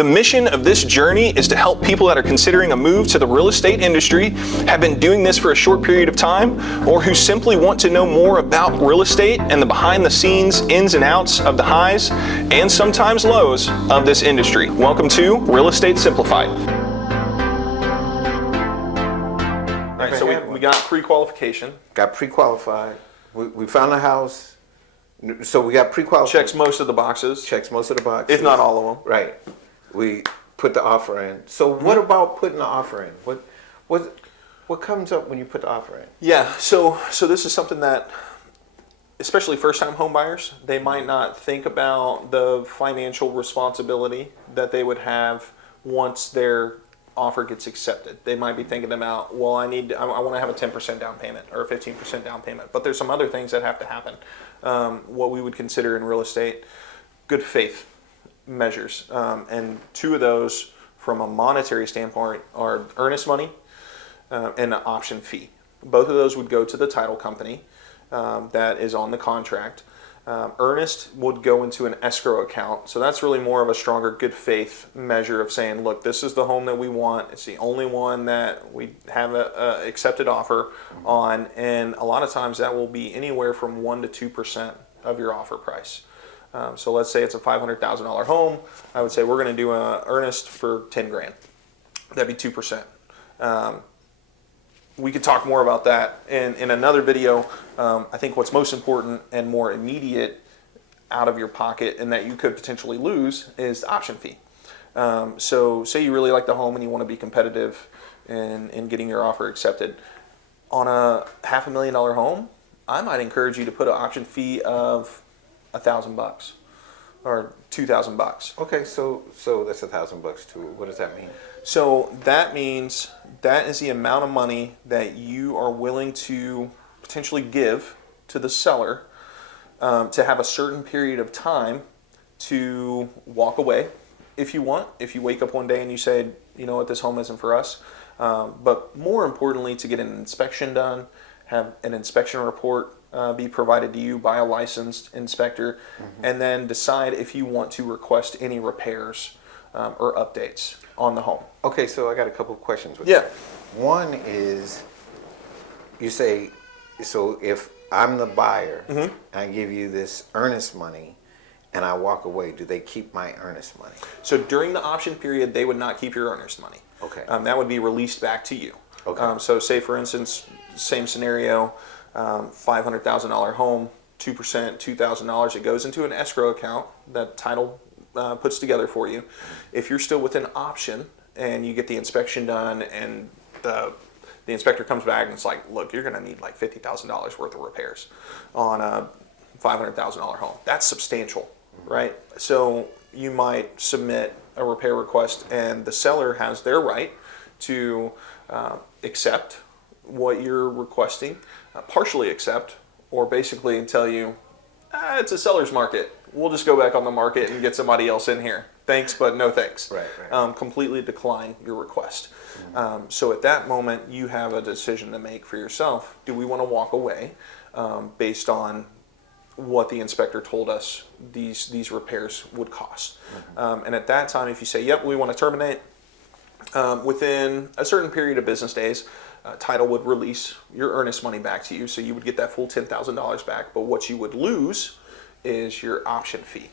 The mission of this journey is to help people that are considering a move to the real estate industry, have been doing this for a short period of time, or who simply want to know more about real estate and the behind the scenes ins and outs of the highs and sometimes lows of this industry. Welcome to Real Estate Simplified. All right, so we got pre-qualification. Got pre-qualified. We found a house. So we got pre-qualified. Checks most of the boxes. Checks most of the boxes. If not all of them. Right. We put the offer in. So what about putting the offer in? What comes up when you put the offer in? Yeah, so this is something that, especially first-time home buyers, they might not think about the financial responsibility that they would have once their offer gets accepted. They might be thinking about, well, I want to have a 10% down payment or a 15% down payment. But there's some other things that have to happen. What we would consider in real estate good faith measures. And two of those from a monetary standpoint are earnest money and an option fee. Both of those would go to the title company that is on the contract. Earnest would go into an escrow account. So that's really more of a stronger good faith measure of saying, look, this is the home that we want. It's the only one that we have a accepted offer on. And a lot of times that will be anywhere from 1% to 2% of your offer price. So let's say it's a $500,000 home. I would say we're going to do an earnest for 10 grand. That'd be 2%. We could talk more about that in another video. I think what's most important and more immediate out of your pocket and that you could potentially lose is the option fee. So say you really like the home and you want to be competitive in getting your offer accepted. On a $500,000 home, I might encourage you to put an option fee of $1,000 or $2,000. Okay, so that's $1,000 too. What does that mean? So that means that is the amount of money that you are willing to potentially give to the seller to have a certain period of time to walk away if you want. If you wake up one day and you say, you know what, this home isn't for us. But more importantly, to get an inspection done, have an inspection report be provided to you by a licensed inspector, and then decide if you want to request any repairs or updates on the home. Okay, so I got a couple of questions with Yeah. that. One is, you say, so if I'm the buyer, I give you this earnest money, and I walk away, do they keep my earnest money? So during the option period, they would not keep your earnest money. Okay. That would be released back to you. Okay. So say, for instance, same scenario, $500,000 home, 2%, $2,000. It goes into an escrow account that title puts together for you. If you're still within option and you get the inspection done and the inspector comes back and it's like, look, you're going to need like $50,000 worth of repairs on a $500,000 home. That's substantial, right? So you might submit a repair request and the seller has their right to accept what you're requesting, partially accept, or basically tell you, it's a seller's market. We'll just go back on the market and get somebody else in here. Thanks, but no thanks. Right. Completely decline your request. So at that moment, you have a decision to make for yourself. Do we want to walk away based on what the inspector told us these repairs would cost? And at that time, if you say, yep, we want to terminate, within a certain period of business days, title would release your earnest money back to you, so you would get that full $10,000 back. But what you would lose is your option fee.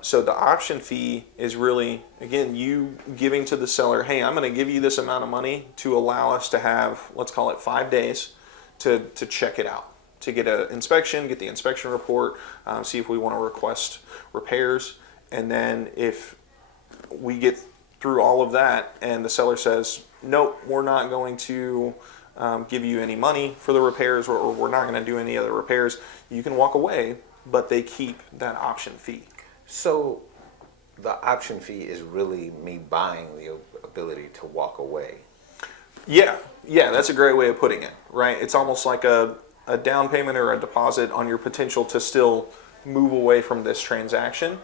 So the option fee is really, again, you giving to the seller, hey, I'm going to give you this amount of money to allow us to have, let's call it 5 days to check it out, to get an inspection, get the inspection report, see if we want to request repairs. And then if we get through all of that and the seller says, nope, we're not going to give you any money for the repairs, or we're not going to do any other repairs, you can walk away, but they keep that option fee. So the option fee is really me buying the ability to walk away. Yeah, that's a great way of putting it, right? It's almost like a down payment or a deposit on your potential to still move away from this transaction,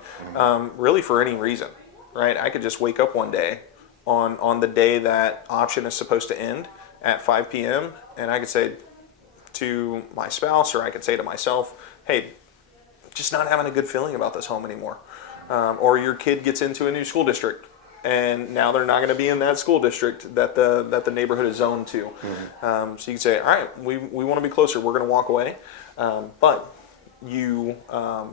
really for any reason, right? I could just wake up one day on the day that option is supposed to end at 5 p.m. and I could say to my spouse, or I could say to myself, hey, just not having a good feeling about this home anymore. or your kid gets into a new school district, and now they're not going to be in that school district that the neighborhood is zoned to. So you can say, all right, we want to be closer. We're going to walk away, but you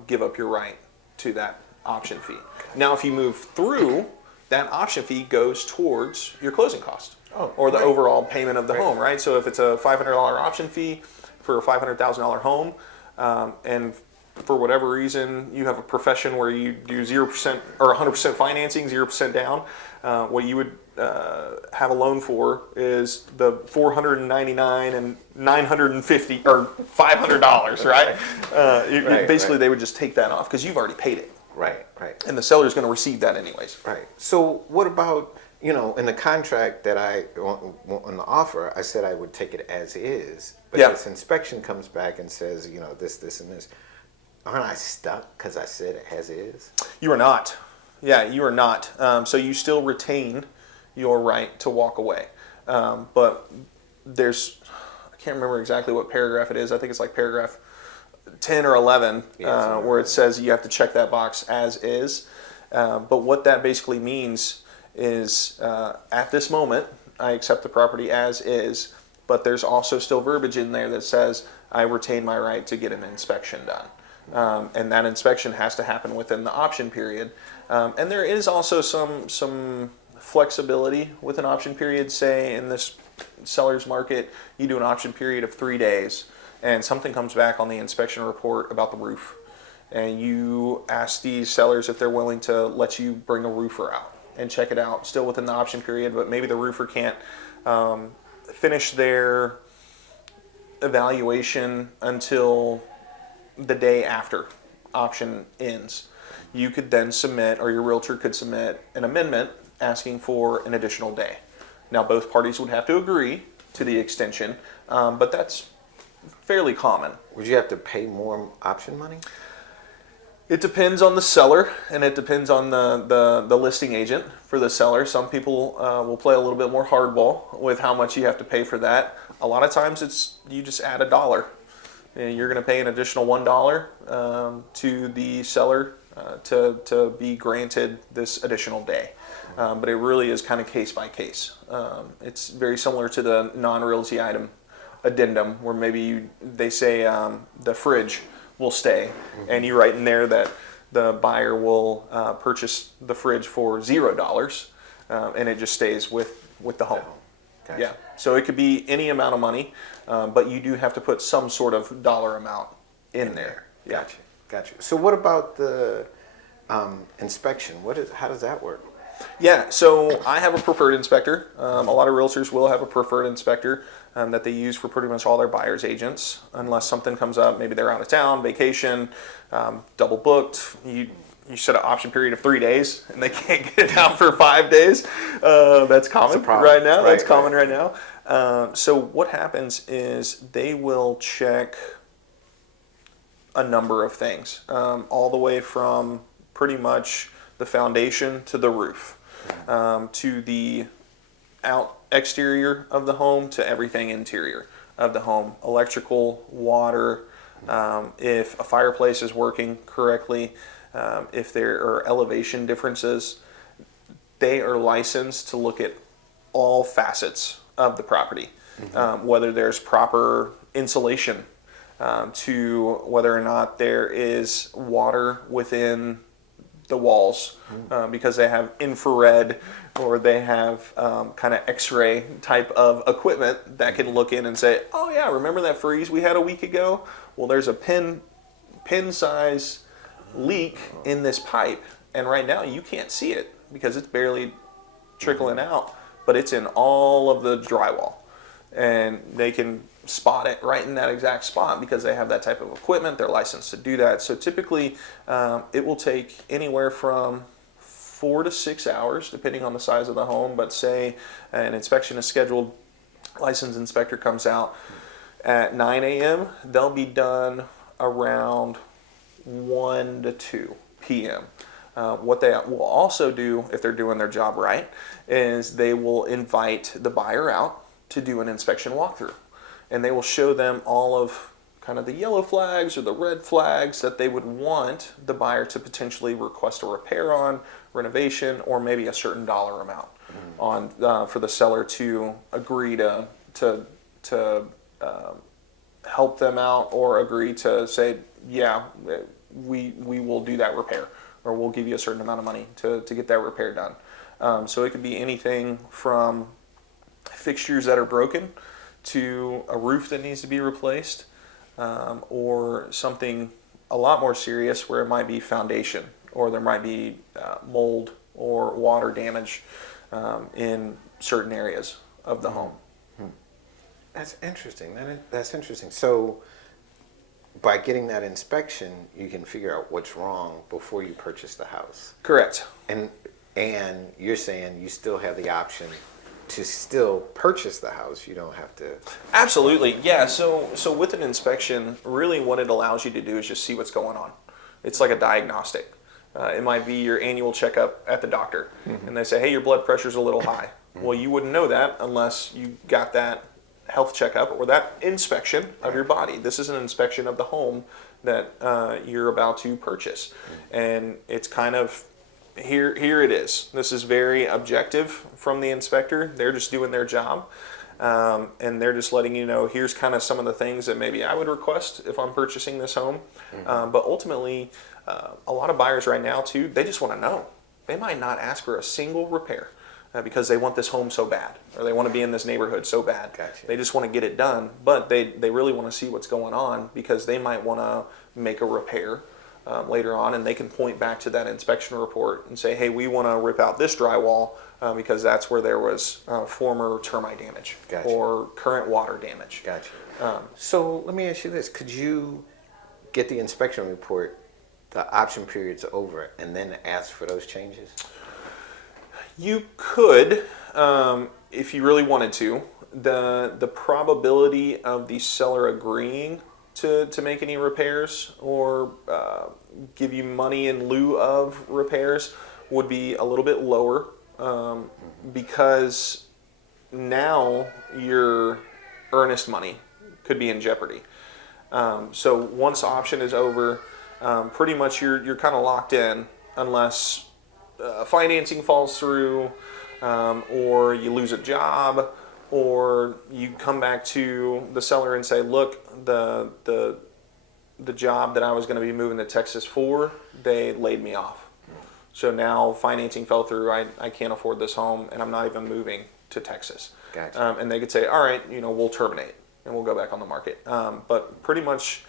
give up your right to that option fee. Now, if you move through, that option fee goes towards your closing cost or the overall payment of the home, right? So if it's a $500 option fee for a $500,000 home, and for whatever reason you have a profession where you do 0% or 100% financing, 0% down, what you would have a loan for is the $499 and $950 or $500, right? Basically, they would just take that off because you've already paid it. Right. And the seller's going to receive that anyways. Right. So what about, in the contract that on the offer, I said I would take it as is, but this inspection comes back and says, this, and this. Aren't I stuck because I said it as is? You are not. Yeah, you are not. So you still retain your right to walk away. But I can't remember exactly what paragraph it is. I think it's like paragraph 10 or 11, where it says you have to check that box as is. But what that basically means is at this moment, I accept the property as is, but there's also still verbiage in there that says I retain my right to get an inspection done. And that inspection has to happen within the option period. And there is also some flexibility with an option period. Say in this seller's market, you do an option period of 3 days, and something comes back on the inspection report about the roof, and you ask these sellers if they're willing to let you bring a roofer out and check it out, still within the option period, but maybe the roofer can't finish their evaluation until the day after option ends. You could then submit, or your realtor could submit, an amendment asking for an additional day. Now, both parties would have to agree to the extension, but that's fairly common. Would you have to pay more option money? It depends on the seller, and it depends on the listing agent for the seller. Some people will play a little bit more hardball with how much you have to pay for that. A lot of times you just add $1. You're going to pay an additional $1 to the seller to be granted this additional day. But it really is kind of case by case. It's very similar to the non-realty item addendum, where maybe they say the fridge will stay, and you write in there that the buyer will purchase the fridge for $0, and it just stays with the home. Gotcha. Yeah, so it could be any amount of money, but you do have to put some sort of dollar amount in there. Yeah. Gotcha. So what about the inspection? How does that work? Yeah, so I have a preferred inspector. A lot of realtors will have a preferred inspector that they use for pretty much all their buyer's agents, unless something comes up. Maybe they're out of town, vacation, double booked. You set an option period of 3 days, and they can't get it out for 5 days. That's common right now. That's common right now. So what happens is they will check a number of things, all the way from pretty much the foundation to the roof, to the exterior of the home, to everything interior of the home, electrical, water, if a fireplace is working correctly, if there are elevation differences. They are licensed to look at all facets of the property, whether there's proper insulation, to whether or not there is water within the walls, because they have infrared, or they have kind of x-ray type of equipment that can look in and say, oh yeah, remember that freeze we had a week ago? Well, there's a pin size leak in this pipe, and right now you can't see it because it's barely trickling out, but it's in all of the drywall, and they can spot it right in that exact spot because they have that type of equipment. They're licensed to do that. So typically it will take anywhere from 4 to 6 hours depending on the size of the home, but say an inspection is scheduled, licensed inspector comes out at 9 a.m. they'll be done around 1 to 2 p.m. What they will also do, if they're doing their job right, is they will invite the buyer out to do an inspection walkthrough. And they will show them all of kind of the yellow flags or the red flags that they would want the buyer to potentially request a repair on, renovation, or maybe a certain dollar amount on for the seller to agree to help them out, or agree to say, yeah, we will do that repair, or we'll give you a certain amount of money to get that repair done. So it could be anything from fixtures that are broken to a roof that needs to be replaced, or something a lot more serious where it might be foundation, or there might be mold or water damage in certain areas of the home. That's interesting. That's interesting. So by getting that inspection, you can figure out what's wrong before you purchase the house. Correct. And you're saying you still have the option to still purchase the house. You don't have to. Absolutely, yeah. So with an inspection, really what it allows you to do is just see what's going on. It's like a diagnostic. It might be your annual checkup at the doctor, and they say, hey, your blood pressure's a little high. Well, you wouldn't know that unless you got that health checkup or that inspection of your body. This is an inspection of the home that you're about to purchase. And it's kind of, here it is. This is very objective from the inspector. They're just doing their job. And they're just letting you know, here's kind of some of the things that maybe I would request if I'm purchasing this home. But ultimately, a lot of buyers right now too, they just want to know. They might not ask for a single repair because they want this home so bad, or they want to be in this neighborhood so bad. Gotcha. They just want to get it done, but they really want to see what's going on, because they might want to make a repair later on, and they can point back to that inspection report and say, hey, we want to rip out this drywall because that's where there was former termite damage. Gotcha. Or current water damage. Gotcha. So let me ask you this. Could you get the inspection report, the option period's over, and then ask for those changes? You could, if you really wanted to. The probability of the seller agreeing to make any repairs or give you money in lieu of repairs would be a little bit lower, because now your earnest money could be in jeopardy. So once option is over, pretty much you're kind of locked in unless financing falls through, or you lose a job, or you come back to the seller and say, look, the job that I was going to be moving to Texas for, they laid me off. So now financing fell through, I can't afford this home, and I'm not even moving to Texas. Gotcha. And they could say, all right, we'll terminate and we'll go back on the market. But pretty much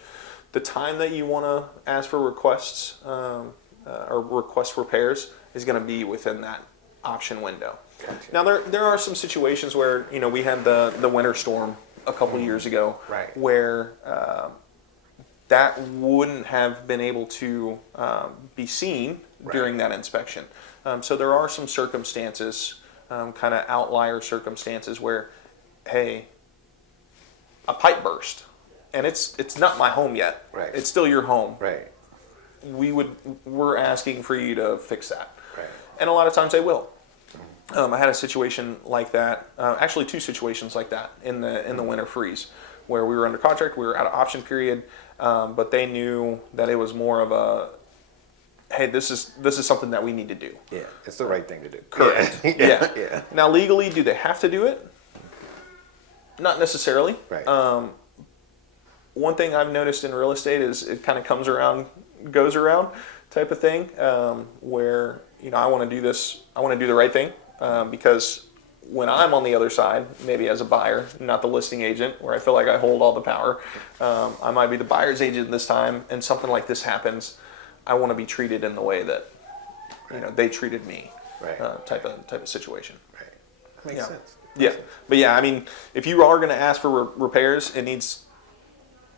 the time that you want to ask for requests or request repairs is going to be within that option window. Gotcha. Now there are some situations where we had the winter storm a couple years ago, Right. where that wouldn't have been able to be seen during that inspection. So there are some circumstances, kind of outlier circumstances, where, hey, a pipe burst, and it's not my home yet. Right. It's still your home. Right. We're asking for you to fix that. Right. And a lot of times they will. I had a situation like that, actually two situations like that in the winter freeze, where we were under contract, we were out of option period, but they knew that it was more of a, hey, this is something that we need to do. Yeah, it's the right thing to do. Correct. Yeah. Yeah. Now legally, do they have to do it? Not necessarily. Right. One thing I've noticed in real estate is it kind of comes around, goes around type of thing, where I want to do this, I want to do the right thing, because when I'm on the other side, maybe as a buyer, not the listing agent, where I feel like I hold all the power, I might be the buyer's agent this time, and something like this happens, I want to be treated in the way that they treated me, Right. type of situation. Right. That makes sense. Yeah, but yeah, I mean, if you are going to ask for repairs, it needs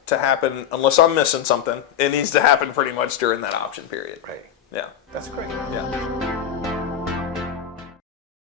to happen, unless I'm missing something, it needs to happen pretty much during that option period. Right. Yeah. That's great. Yeah.